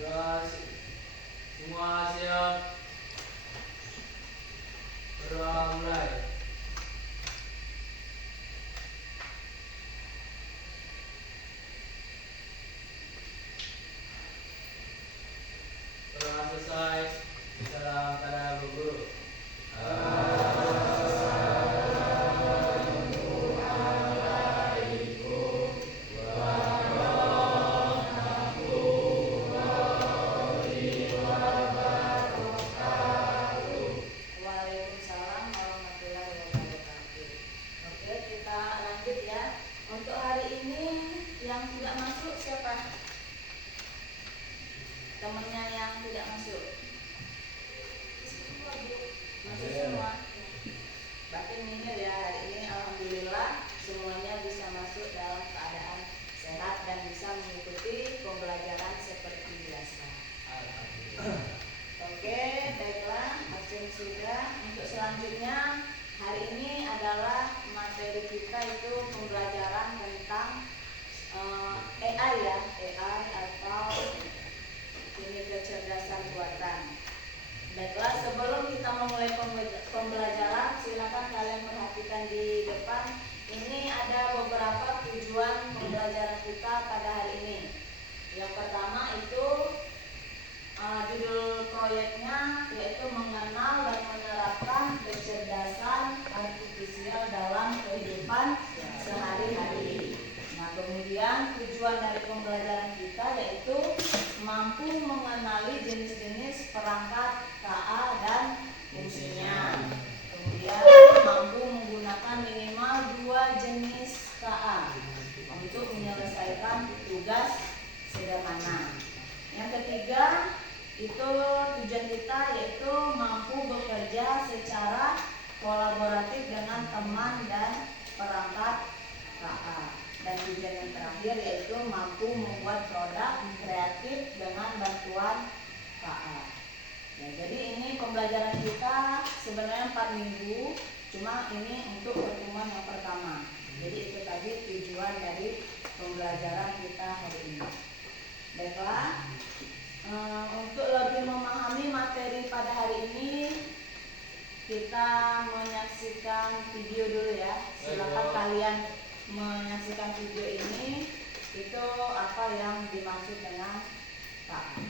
Kelas semua siap. Mulai. Telah selesai. Salam pada Bu Guru. Waalaikumsalam warahmatullahi wabarakatuh. Oke, kita lanjut ya. Untuk hari ini yang tidak masuk siapa? Temennya yang tidak masuk? Masuk semua. Berarti nihil ya, hari ini alhamdulillah semuanya bisa masuk dalam keadaan sehat dan bisa mengikuti pembelajaran seperti biasa. Oke, baiklah, hasil sudah. Untuk selanjutnya hari ini adalah materi kita itu pembelajaran tentang AI ya, AI atau ini kecerdasan buatan. Baiklah, sebelum kita memulai pembelajaran, silakan kalian perhatikan di depan. Ini ada beberapa tujuan pembelajaran kita pada hari ini. Yang pertama itu judul proyeknya yaitu mengenal dan menerapkan kecerdasan artifisial dalam kehidupan sehari-hari. Nah, kemudian tujuan dari pembelajaran kita yaitu mampu mengenali jenis-jenis perangkat KA dan fungsinya. Kemudian mampu menggunakan minimal 2 jenis KA untuk menyelesaikan tugas sederhana. Yang ketiga, itu tujuan kita yaitu mampu bekerja secara kolaboratif dengan teman dan perangkat KA. Dan tujuan yang terakhir yaitu mampu membuat produk kreatif dengan bantuan KA. Ya, jadi ini pembelajaran kita sebenarnya 4 minggu, cuma ini untuk pertemuan yang pertama. Jadi itu tadi tujuan dari pembelajaran kita hari ini. Baiklah, untuk lebih memahami materi pada hari ini kita menyaksikan video dulu ya. Silakan kalian menyaksikan video ini. Itu apa yang dimaksud dengan KA.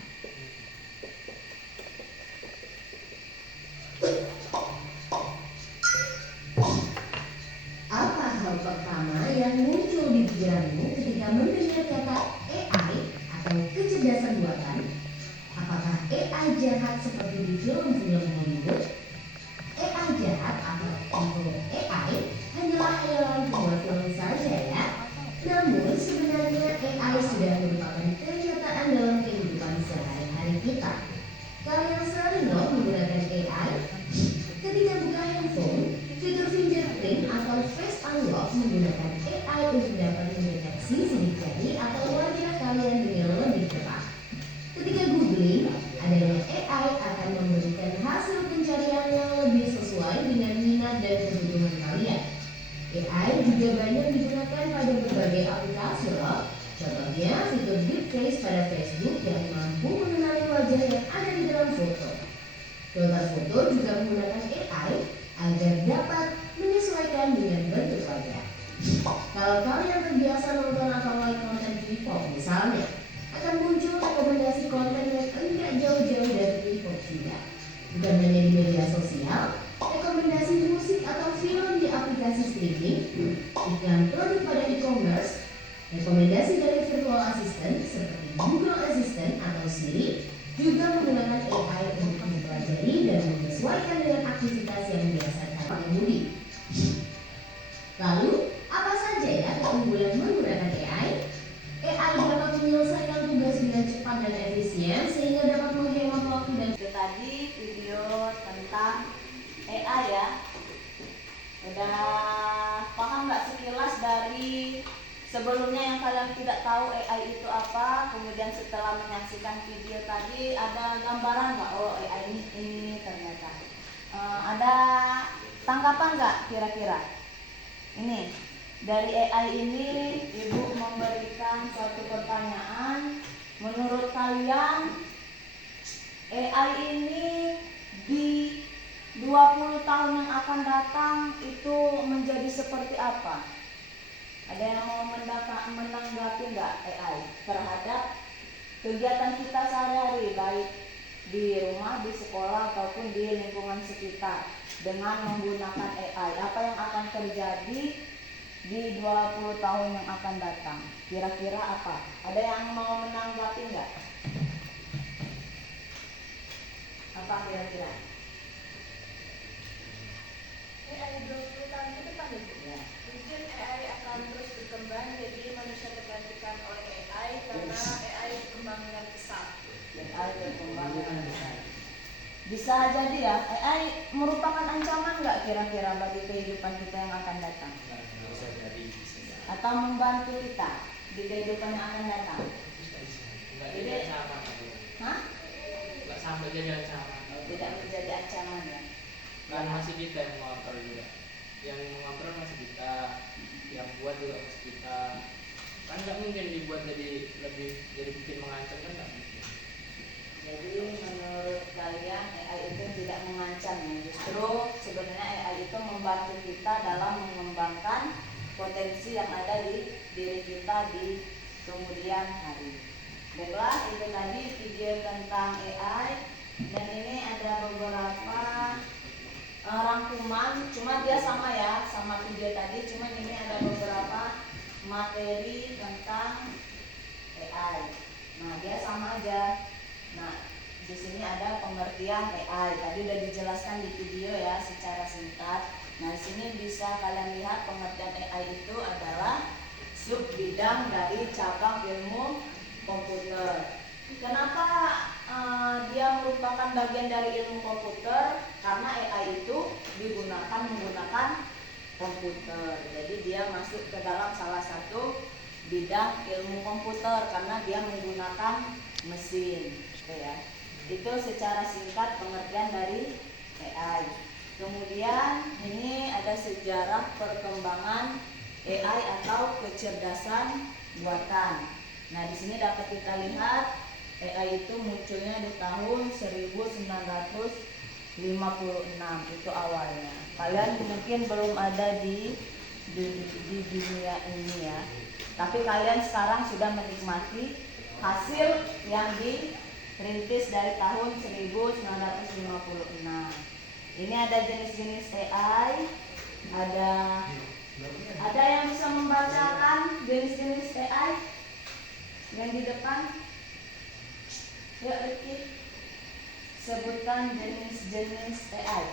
Apa hal pertama yang muncul di pikiranmu ketika mendengar kata AI atau kecerdasan buatan? Apakah AI jahat seperti di film-film Hollywood? AI jahat atau evil AI hanyalah hayalan pembuat film saja ya. Namun sebenarnya AI sudah merupakan kenyataan dalam kehidupan sehari-hari kita. Kalian sering loh menggunakan AI. Ketika buka handphone, fitur fingerprint atau face unlock menggunakan AI untuk dapat mendeteksi sidik jari atau wajah kalian dengan lebih cepat. Ketika googling, adanya AI akan memberikan hasil pencarian yang lebih sesuai dengan minat dan kebutuhan kalian. AI juga banyak digunakan pada berbagai aplikasi loh. Contohnya fitur deepface pada Facebook yang mampu mengenali wajah yang ada di dalam foto. Filter foto juga menggunakan AI agar dapat menyesuaikan dengan bentuk wajah. Kalau kalian terbiasa nonton atau like konten K-pop misalnya, akan muncul rekomendasi konten yang enggak jauh-jauh dari K-pop juga. Bukan hanya di media sosial, rekomendasi musik atau film di aplikasi streaming, iklan produk pada e-commerce, rekomendasi dari virtual assistant seperti Google Assistant atau Siri juga menggunakan AI untuk mempelajari dan menyesuaikan dengan aktivitas yang biasa kalian pengemudi. Lalu, apa saja ya keunggulan menggunakan AI? AI dapat menyelesaikan tugas dengan cepat dan efisien sehingga dapat menghemat waktu dan Itu tadi video tentang AI ya. Udah paham nggak sekilas dari sebelumnya yang kalian tidak tahu AI itu apa, kemudian setelah menyaksikan video tadi ada gambaran nggak? Oh, AI ini ternyata. Ada tanggapan nggak kira-kira? Ini dari AI ini Ibu memberikan suatu pertanyaan. Menurut menurut kalian AI ini di 20 tahun yang akan datang itu menjadi seperti apa? Ada yang mau menanggapi nggak AI terhadap kegiatan kita sehari-hari, baik di rumah, di sekolah, ataupun di lingkungan sekitar dengan menggunakan AI? Apa yang akan terjadi di 20 tahun yang akan datang? Kira-kira apa? Ada yang mau menanggapi nggak? Apa kira-kira? AI 20 tahun ke depan Ibu. Ya. Mungkin AI akan terus berkembang, jadi manusia tergantikan oleh AI karena AI berkembang dengan pesat. AI berkembang dengan besar. Bisa jadi ya, AI merupakan ancaman nggak kira-kira bagi kehidupan kita yang akan datang? Bisa jadi. Atau membantu kita di kehidupan yang akan datang? Enggak jadi ancaman. Hah? Enggak sampai jadi ancaman. Tidak menjadi ancaman ya? Kan masih kita yang mengontrol juga. Yang mengontrol masih kita, yang buat juga masih kita. Kan nggak mungkin dibuat jadi bikin mengancam, kan nggak mungkin. Jadi menurut kalian AI itu tidak mengancam ya? Justru sebenarnya AI itu membantu kita dalam mengembangkan potensi yang ada di diri kita di kemudian hari. Baiklah, itu tadi video tentang AI, dan ini ada beberapa rangkuman, cuma dia sama ya, sama video tadi, cuma ini ada beberapa materi tentang AI. Nah, dia sama aja. Nah, di sini ada pengertian AI. Tadi udah dijelaskan di video ya secara singkat. Nah, di sini bisa kalian lihat pengertian AI itu adalah sub bidang dari cabang ilmu komputer. Kenapa dia merupakan bagian dari ilmu komputer? Karena AI itu menggunakan komputer. Jadi dia masuk ke dalam salah satu bidang ilmu komputer karena dia menggunakan mesin, gitu ya. Itu secara singkat pengertian dari AI. Kemudian ini ada sejarah perkembangan AI atau kecerdasan buatan. Nah, di sini dapat kita lihat AI itu munculnya di tahun 1956 itu awalnya. Kalian mungkin belum ada di dunia ini ya. Tapi kalian sekarang sudah menikmati hasil yang dirintis dari tahun 1956. Ini ada jenis-jenis AI. Ada yang bisa membacakan jenis-jenis AI yang di depan? Yuk Rifki, sebutkan jenis-jenis AI.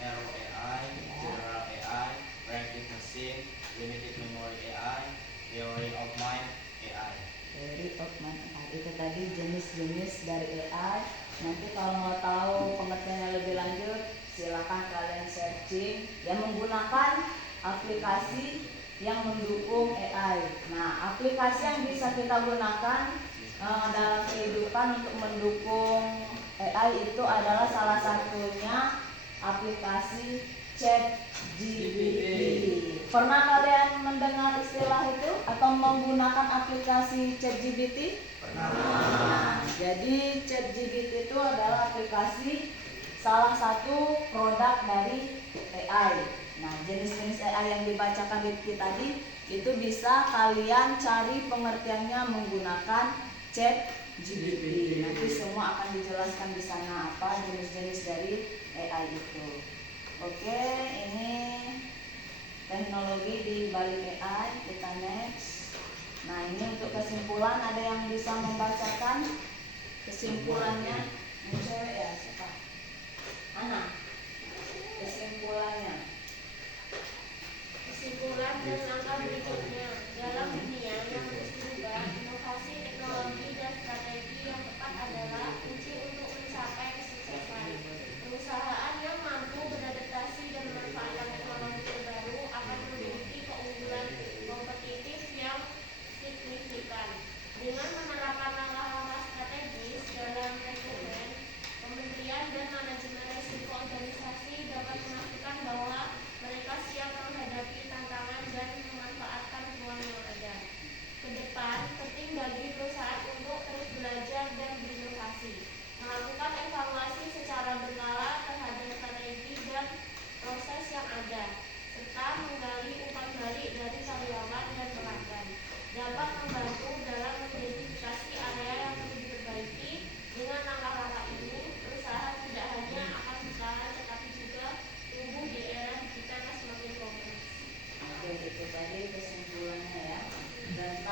Narrow AI, General AI, Ranking Machine, Limited Memory AI, Theory of Mind AI. Theory of Mind AI. Itu tadi jenis-jenis dari AI. Nanti kalau mau tahu pengertiannya lebih lanjut, silakan kalian searching yang menggunakan aplikasi yang mendukung AI. Nah, aplikasi yang bisa kita gunakan dalam kehidupan untuk mendukung AI itu adalah salah satunya aplikasi ChatGPT. Pernah kalian mendengar istilah itu atau menggunakan aplikasi ChatGPT? Pernah. Nah, jadi ChatGPT itu adalah aplikasi salah satu produk dari AI. Nah, jenis-jenis AI yang dibacakan Rifki tadi itu bisa kalian cari pengertiannya menggunakan ChatGPT. Nanti semua akan dijelaskan di sana apa jenis-jenis dari AI itu. Oke, ini teknologi di balik AI. Kita next. Nah, ini untuk kesimpulan, ada yang bisa membacakan kesimpulannya? Ini cewek ya, siapa? Ana. Kesimpulannya. Kesimpulan dan langkah berikutnya dalam dunia yang terus berubah, inovasi teknologi dan strategi yang tepat adalah kunci untuk mencapai kesuksesan. Perusahaan yang mampu beradaptasi dan memanfaatkan teknologi terbaru akan memiliki keunggulan kompetitif yang signifikan. Dengan menerapkan langkah-langkah strategis dalam rekrutmen, kementerian dan manajemen risiko organisasi dapat memastikan bahwa mereka siap menghadapi tantangan dan memanfaatkan peluang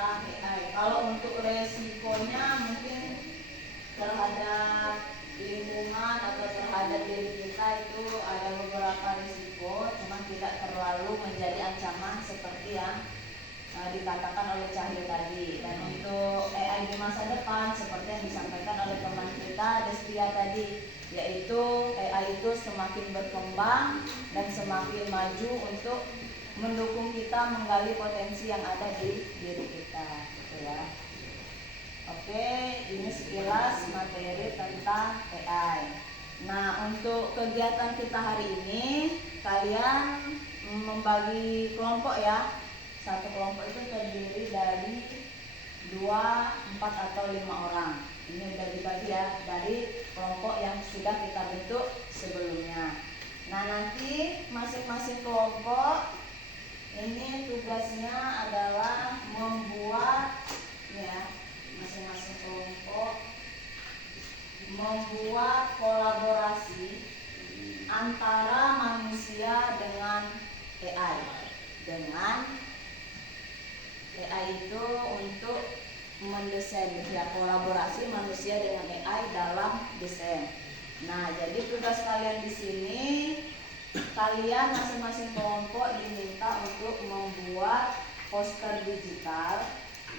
tentang AI. Kalau untuk resikonya mungkin terhadap lingkungan atau terhadap diri kita itu ada beberapa risiko, cuma tidak terlalu menjadi ancaman seperti yang dikatakan oleh Cahyo tadi. Dan untuk AI di masa depan seperti yang disampaikan oleh teman kita Destia tadi, yaitu AI itu semakin berkembang dan semakin maju untuk mendukung kita menggali potensi yang ada di diri kita, gitu ya. Oke, ini sekilas materi tentang AI. Nah, untuk kegiatan kita hari ini, kalian membagi kelompok ya. Satu kelompok itu terdiri dari 2, 4 atau 5 orang. Ini sudah dibagi ya dari kelompok yang sudah kita bentuk sebelumnya. Nah, nanti masing-masing kelompok ini tugasnya adalah membuat ya, masing-masing kelompok membuat kolaborasi antara manusia dengan AI. Dengan AI itu untuk mendesain ya, kolaborasi manusia dengan AI dalam desain. Nah, jadi tugas kalian di sini, kalian masing-masing kelompok diminta untuk membuat poster digital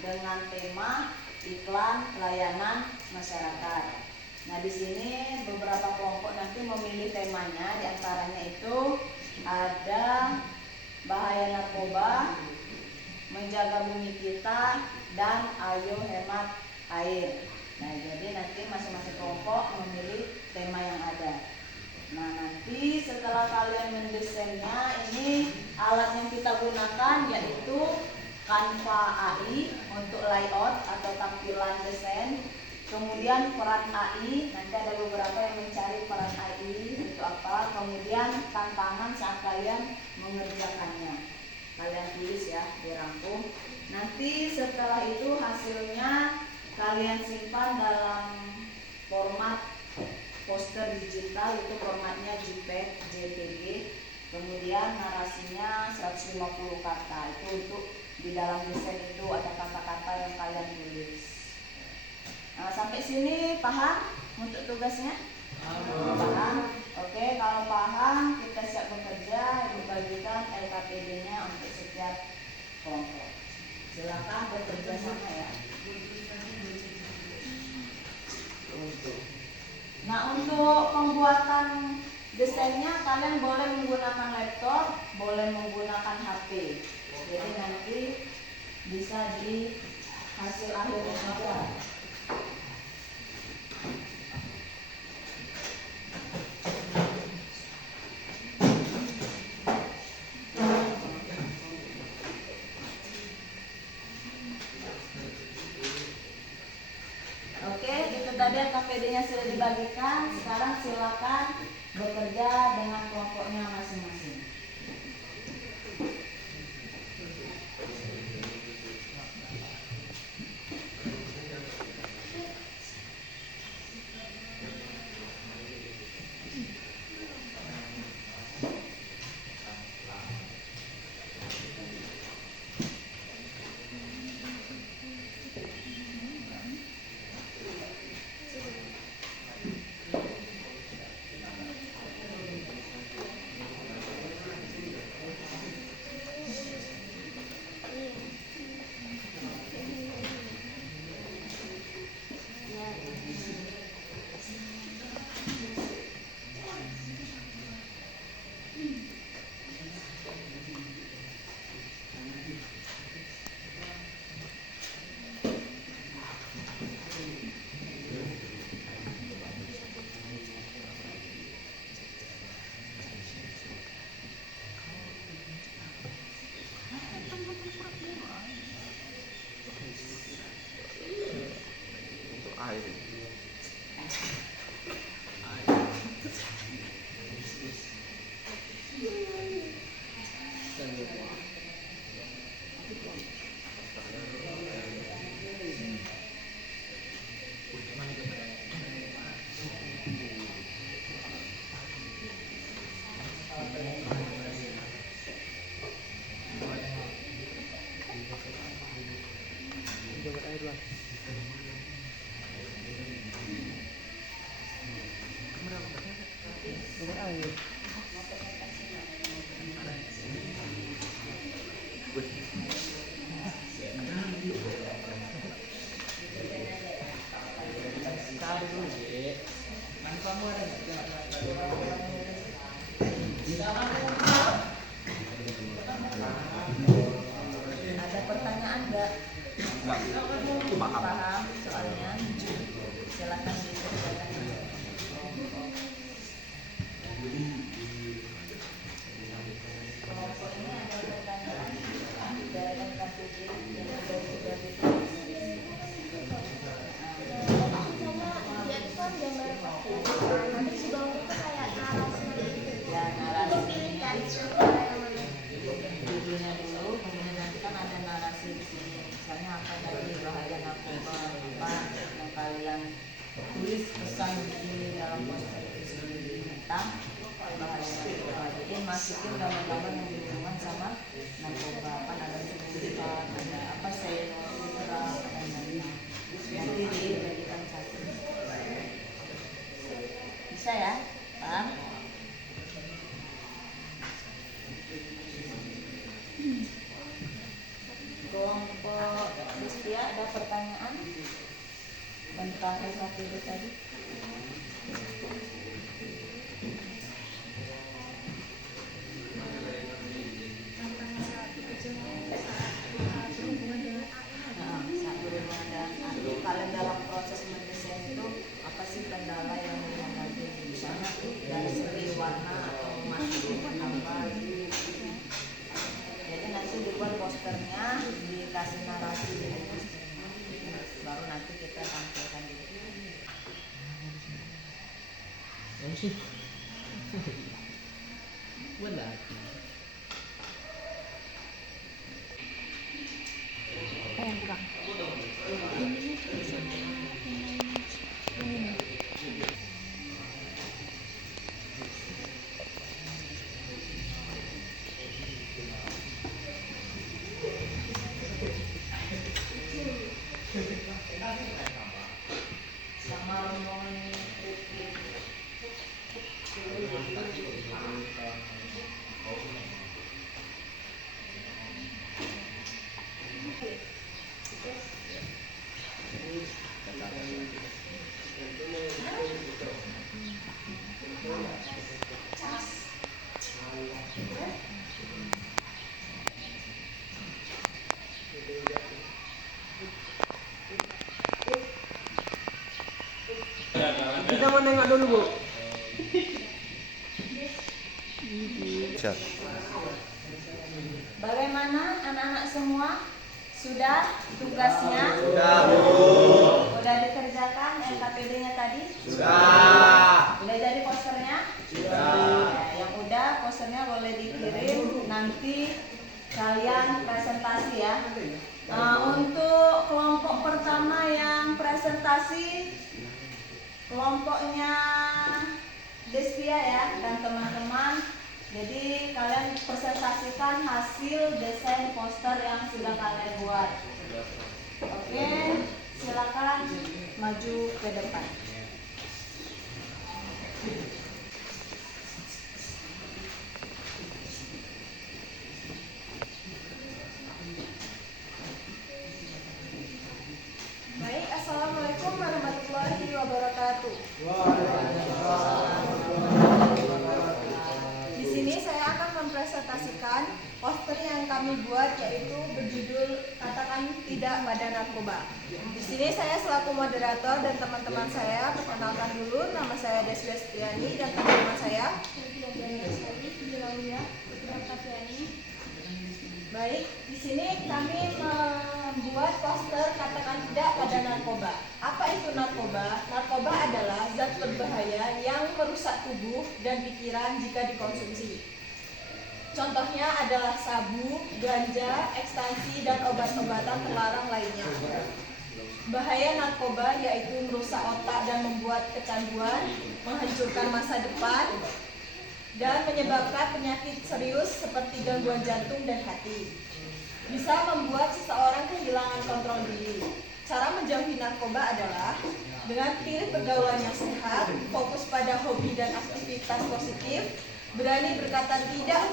dengan tema iklan layanan masyarakat. Nah, di sini beberapa kelompok nanti memilih temanya, diantaranya itu ada bahaya narkoba, menjaga bumi kita, dan ayo hemat air. Nah, jadi nanti masing-masing kelompok memilih tema yang ada. Nah, nanti setelah kalian mendesainnya, ini alat yang kita gunakan yaitu Canva AI untuk layout atau tampilan desain. Kemudian peran AI, nanti ada beberapa yang mencari peran AI untuk apa. Kemudian tantangan saat kalian mengerjakannya. Kalian tulis ya, dirangkum. Nanti setelah itu hasilnya kalian simpan dalam format poster digital, itu formatnya JPEG, JPG. Kemudian narasinya 150 kata. Itu untuk di dalam desain itu ada kata-kata yang kalian tulis. Nah, sampai sini paham untuk tugasnya? Paham? Oke, kalau paham kita siap bekerja, dibagikan LKPD-nya untuk setiap kelompok. Silakan bekerja sama ya. Nah, untuk pembuatan desainnya kalian boleh menggunakan laptop, boleh menggunakan HP. Jadi nanti bisa di hasil akhirnya juga. Oke, itu tadi KPD-nya sudah dibagikan. Sekarang silakan bekerja dengan kelompoknya masing-masing. Ada pertanyaan nggak? Paham soalnya? Silakan dikerjakan. Kelompok ini ada pertanyaan dari MKTJ yang sudah ditulis. Dia itu kan gambar paku. Nanti si bawah itu kayak narasi gitu. Ya, narasi. Itu pilih kan suara yang mana? Judulnya dulu, kemudian nanti kan ada narasi di sini. Misalnya apa tadi bahaya narkoba, apa yang kalian tulis pesan di dalam poster itu sendiri tentang bahaya narkoba. Jadi masukin gambar-gambar yang berhubungan sama narkoba. Kan ada sebutan, ada apa cyanida dan lain-lain. Nanti dijadikan satu. Bisa ya, paham? Kelompok Destia ada pertanyaan tentang SHPD tadi? Nah, saat berhubungan dengan arti, kalian dalam proses mendesain itu apa sih kendala yang dihadapi? Misalnya dari segi warna atau masukin apa? Jadi nanti dibuat posternya, dikasih narasi di posternya, baru nanti kita tampilkan di Benar. sama rombongan Kita mau nengok dulu, Bu. Bagaimana anak-anak semua? Sudah tugasnya? Sudah dikerjakan LKPD-nya tadi? Udah jadi posternya? Ya, yang udah posternya boleh dikirim, nanti kalian presentasi ya. Untuk kelompok pertama yang presentasi, kelompoknya Destia ya dan teman-teman. Jadi kalian presentasikan hasil desain poster yang sudah kalian buat. Oke, silakan maju ke depan. Baik, assalamualaikum warahmatullahi wabarakatuh. Di sini saya akan mempresentasikan poster yang kami buat, yaitu berjudul Katakan Tidak Pada Narkoba. Di sini saya selaku moderator dan teman-teman saya perkenalkan dulu, nama saya Destia Stiani dan teman-teman saya. Baik, di sini kami membuat poster Katakan Tidak Pada Narkoba. Apa itu narkoba? Narkoba adalah zat berbahaya yang merusak tubuh dan pikiran jika dikonsumsi. Contohnya adalah sabu, ganja, ekstasi, dan obat-obatan terlarang lainnya. Bahaya narkoba yaitu merusak otak dan membuat kecanduan, menghancurkan masa depan, dan menyebabkan penyakit serius seperti gangguan jantung dan hati. Bisa membuat seseorang kehilangan kontrol diri. narkoba adalah dengan pilih pergaulan yang sehat, fokus pada hobi dan aktivitas positif, berani berkata tidak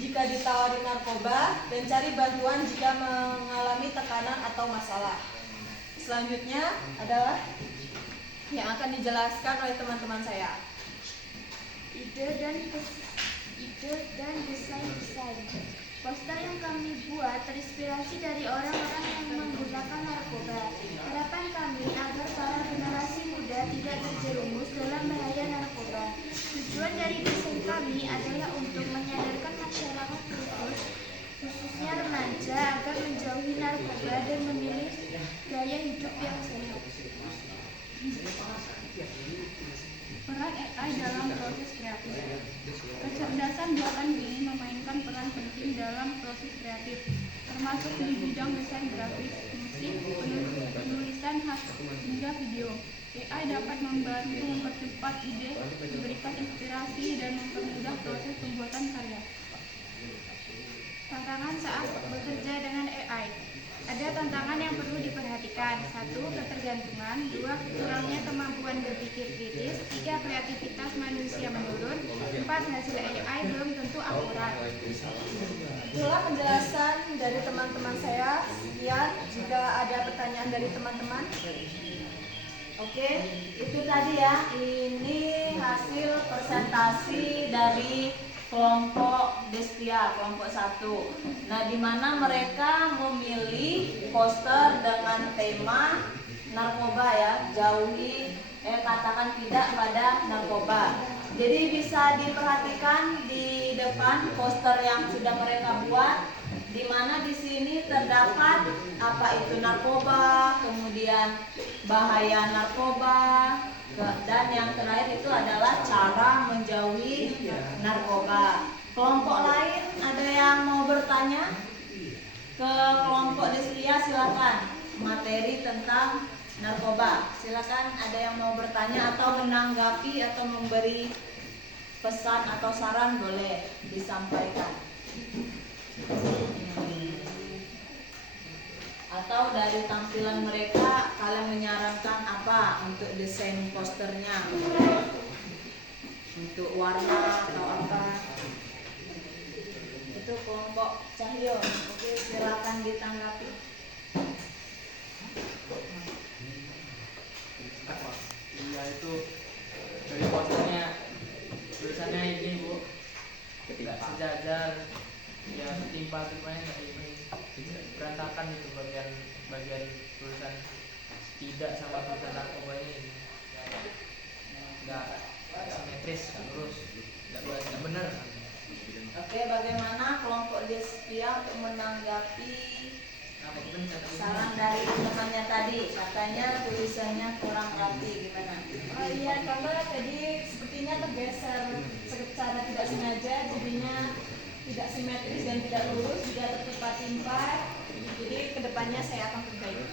jika ditawari narkoba, dan cari bantuan jika mengalami tekanan atau masalah. Selanjutnya adalah yang akan dijelaskan oleh teman-teman saya. Ide dan desain. Poster yang kami buat terinspirasi dari orang-orang yang menggunakan narkoba. Harapan kami agar para generasi muda tidak terjerumus dalam bahaya narkoba. Tujuan dari desain kami adalah untuk menyadarkan masyarakat khususnya remaja agar menjauhi narkoba dan memilih gaya hidup yang sehat. Peran AI dalam proses kreatif. Kecerdasan buatan ini memainkan peran penting dalam proses kreatif, termasuk di bidang desain grafis, musik, penulisan hingga video. AI dapat membantu mempercepat ide, memberikan inspirasi, dan mempermudah proses pembuatan karya. Tantangan saat bekerja dengan AI. Ada tantangan yang perlu diperhatikan. 1. Ketergantungan. 2. Kurangnya kemampuan berpikir kritis. 3. Kreativitas manusia menurun. 4. Hasil AI belum tentu akurat. Itulah penjelasan dari teman-teman saya. Sekian, jika ada pertanyaan dari teman-teman. Oke, itu tadi ya. Ini hasil presentasi dari kelompok Destia, kelompok 1. Nah, di mana mereka memilih poster dengan tema narkoba ya, katakan tidak pada narkoba. Jadi bisa diperhatikan di depan poster yang sudah mereka buat, di mana di sini terdapat apa itu narkoba, kemudian bahaya narkoba, dan yang terakhir itu adalah cara menjauhi narkoba. Kelompok lain ada yang mau bertanya? Ke kelompok Destia silakan. Materi tentang narkoba. Silakan ada yang mau bertanya atau menanggapi atau memberi pesan atau saran boleh disampaikan. Atau dari tampilan mereka kalian menyarankan apa untuk desain posternya, untuk warna atau apa? Itu kelompok Cahyo. Oke, silakan ditanggapi. Iya, itu dari posternya tulisannya ini Bu, tidak sejajar, ya timpa-timpanya kayak ini, berantakan gitu bagian tulisan tidak sama tulisan narkoba ini, nggak simetris, nggak lurus, nggak benar. Oke, bagaimana kelompok Destia untuk menanggapi saran dari temannya tadi? Katanya tulisannya kurang rapi, gimana? Iya, karena tadi sepertinya tergeser secara tidak sengaja, jadinya tidak simetris dan tidak lurus, juga tertimpa-timpa. Jadi kedepannya saya akan perbaiki.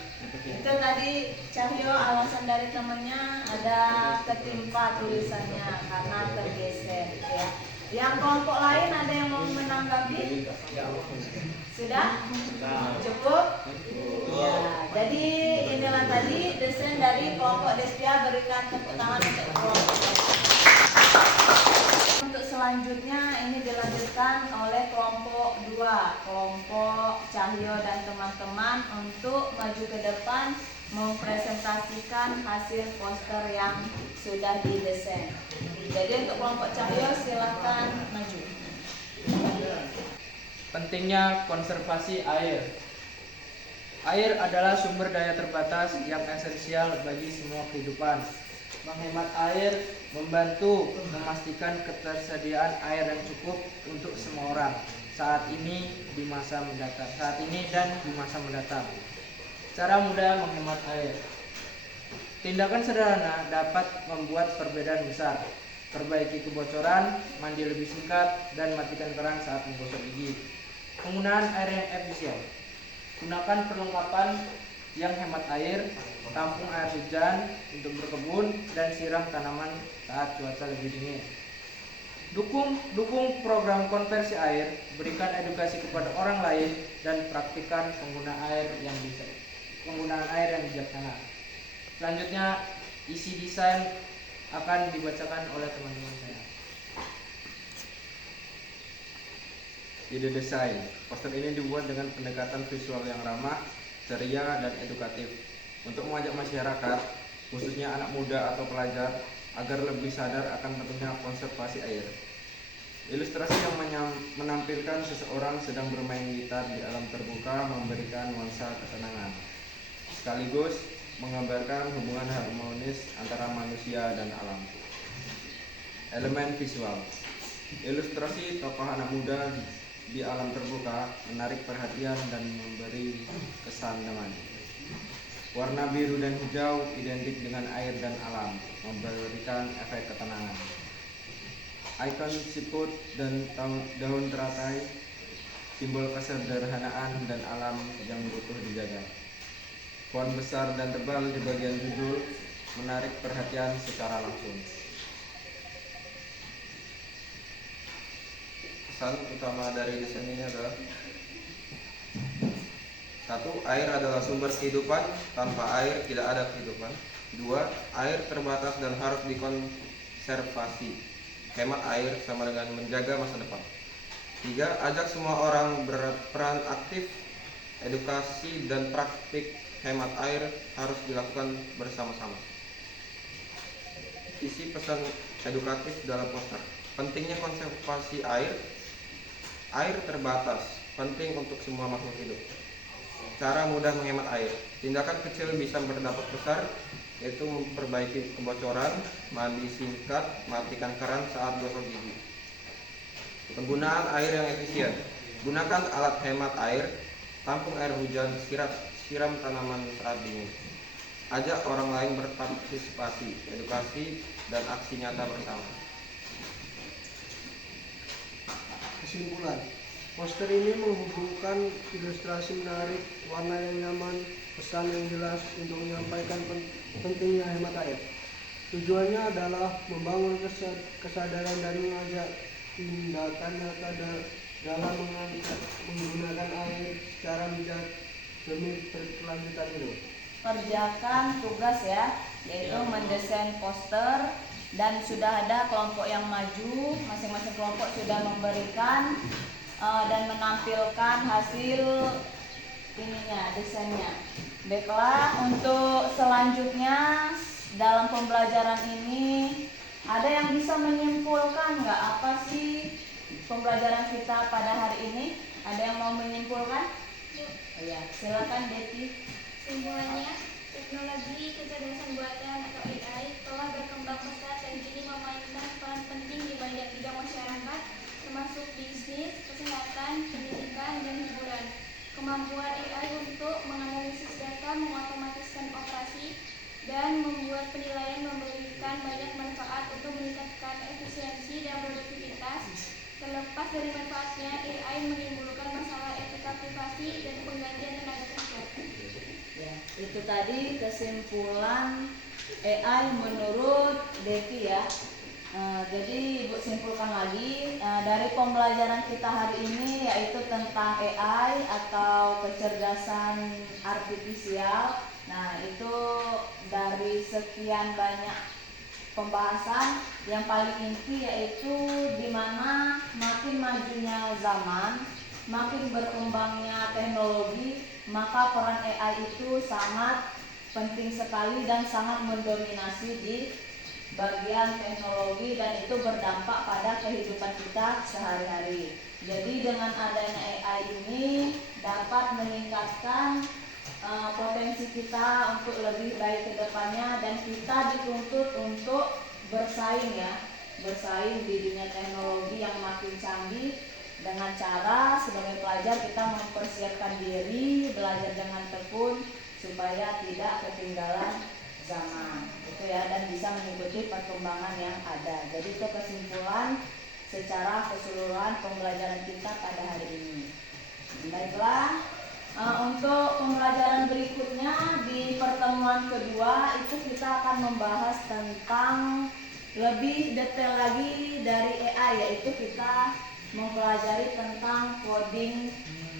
Itu tadi Cahyo alasan dari temennya ada ketimpa tulisannya karena tergeser ya. Yang kelompok lain ada yang mau menanggapi? Sudah? Cukup? Ya, jadi inilah tadi desain dari kelompok Destia. Berikan tepuk tangan untuk kelompok Destia. Untuk selanjutnya ini dilanjutkan oleh kelompok 2, kelompok Cahyo dan teman-teman untuk maju ke depan mempresentasikan hasil poster yang sudah didesain. Jadi untuk kelompok Cahyo silahkan maju. Pentingnya konservasi air. Air adalah sumber daya terbatas yang esensial bagi semua kehidupan. Menghemat air membantu memastikan ketersediaan air yang cukup untuk semua orang saat ini dan di masa mendatang. Cara mudah menghemat air. Tindakan sederhana dapat membuat perbedaan besar. Perbaiki kebocoran, mandi lebih singkat, dan matikan keran saat menggosok gigi. Penggunaan air yang efisien. Gunakan perlengkapan yang hemat air, tampung air hujan untuk berkebun, dan siram tanaman saat cuaca lebih dingin. Dukung program konversi air, berikan edukasi kepada orang lain, dan praktikkan penggunaan air yang bijak. bijaksana. Selanjutnya isi desain akan dibacakan oleh teman-teman saya. Ide desain. Poster ini dibuat dengan pendekatan visual yang ramah, ceria, dan edukatif untuk mengajak masyarakat, khususnya anak muda atau pelajar, agar lebih sadar akan pentingnya konservasi air. Ilustrasi yang menampilkan seseorang sedang bermain gitar di alam terbuka memberikan nuansa ketenangan, sekaligus menggambarkan hubungan harmonis antara manusia dan alam. Elemen visual. Ilustrasi tokoh anak muda di alam terbuka menarik perhatian dan memberi kesan damai. Warna biru dan hijau identik dengan air dan alam, memberikan efek ketenangan. Ikon siput dan daun teratai, simbol kesederhanaan dan alam yang butuh dijaga. Font besar dan tebal di bagian judul menarik perhatian secara langsung. Pesan utama dari desain ini adalah: 1. Air adalah sumber kehidupan, tanpa air tidak ada kehidupan. 2. Air terbatas dan harus dikonservasi. Hemat air sama dengan menjaga masa depan. 3. Ajak semua orang berperan aktif. Edukasi dan praktik hemat air harus dilakukan bersama-sama. Isi pesan edukatif dalam poster: pentingnya konservasi air. Air terbatas, penting untuk semua makhluk hidup. Cara mudah menghemat air. Tindakan kecil bisa berdampak besar, yaitu memperbaiki kebocoran, mandi singkat, matikan keran saat gosok gigi. Penggunaan air yang efisien. Gunakan alat hemat air, tampung air hujan, siram tanaman saat dingin. Ajak orang lain berpartisipasi, edukasi, dan aksi nyata bersama. Kesimpulan, poster ini menghubungkan ilustrasi menarik, warna yang nyaman, pesan yang jelas untuk menyampaikan pentingnya hemat air. Tujuannya adalah membangun kesadaran dan mengajak tindakan nyata dalam menggunakan air secara bijak demi berkelanjutan hidup. Kerjakan tugas ya, yaitu mendesain poster, dan sudah ada kelompok yang maju, masing-masing kelompok sudah memberikan dan menampilkan hasil desainnya. Baiklah, untuk selanjutnya dalam pembelajaran ini ada yang bisa menyimpulkan nggak apa sih pembelajaran kita pada hari ini? Ada yang mau menyimpulkan? Oh ya, silakan Deti. Simpulannya, teknologi kecerdasan buatan atau AI telah berkembang pesat dan kini memainkan peran penting di banyak bidang masyarakat, termasuk bisnis, kesehatan, pendidikan, dan hiburan. Kemampuan AI untuk menganalisis data, mengotomatiskan operasi, dan membuat penilaian memberikan banyak manfaat untuk meningkatkan efisiensi dan produktivitas. Terlepas dari manfaatnya, AI menimbulkan masalah etika privasi dan penggantian tenaga kerja. Ya, itu tadi kesimpulan AI menurut Devi ya. Jadi Ibu simpulkan lagi dari pembelajaran kita hari ini, yaitu tentang AI atau kecerdasan artifisial. Nah, itu dari sekian banyak pembahasan yang paling inti yaitu di mana makin majunya zaman, makin berkembangnya teknologi, maka peran AI itu sangat penting sekali dan sangat mendominasi di bagian teknologi, dan itu berdampak pada kehidupan kita sehari-hari. Jadi dengan adanya AI ini dapat meningkatkan potensi kita untuk lebih baik ke depannya, dan kita dituntut untuk bersaing di dunia teknologi yang makin canggih, dengan cara sebagai pelajar kita mempersiapkan diri, belajar dengan tekun supaya tidak ketinggalan zaman itu ya, dan bisa mengikuti perkembangan yang ada. Jadi itu kesimpulan secara keseluruhan pembelajaran kita pada hari ini. Baiklah, untuk pembelajaran berikutnya di pertemuan kedua itu kita akan membahas tentang lebih detail lagi dari AI, yaitu kita mempelajari tentang coding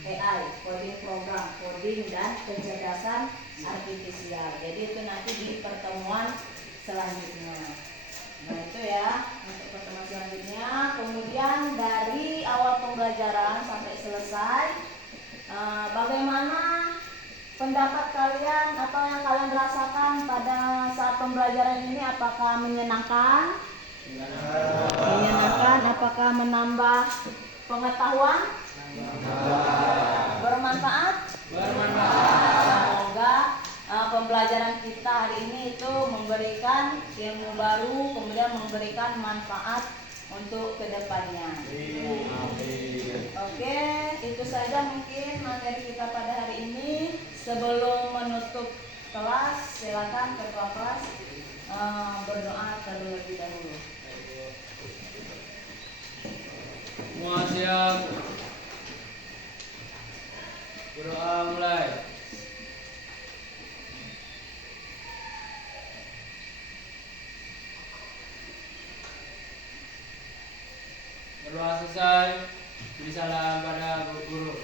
AI, coding program, coding dan kecerdasan artifisial. Jadi itu nanti di pertemuan selanjutnya. Nah itu ya untuk pertemuan selanjutnya. Kemudian dari awal pembelajaran sampai selesai, bagaimana pendapat kalian atau yang kalian rasakan pada saat pembelajaran ini? Apakah menyenangkan? Menyenangkan. Apakah menambah pengetahuan? Bermanfaat? Semoga pembelajaran kita hari ini itu memberikan ilmu baru, kemudian memberikan manfaat untuk kedepannya. Oke, itu saja mungkin materi kita pada hari ini. Sebelum menutup kelas, silakan ketua kelas berdoa terlebih dahulu. Semua siap. Berdoa mulai. Berdoa selesai, beri salam pada guru.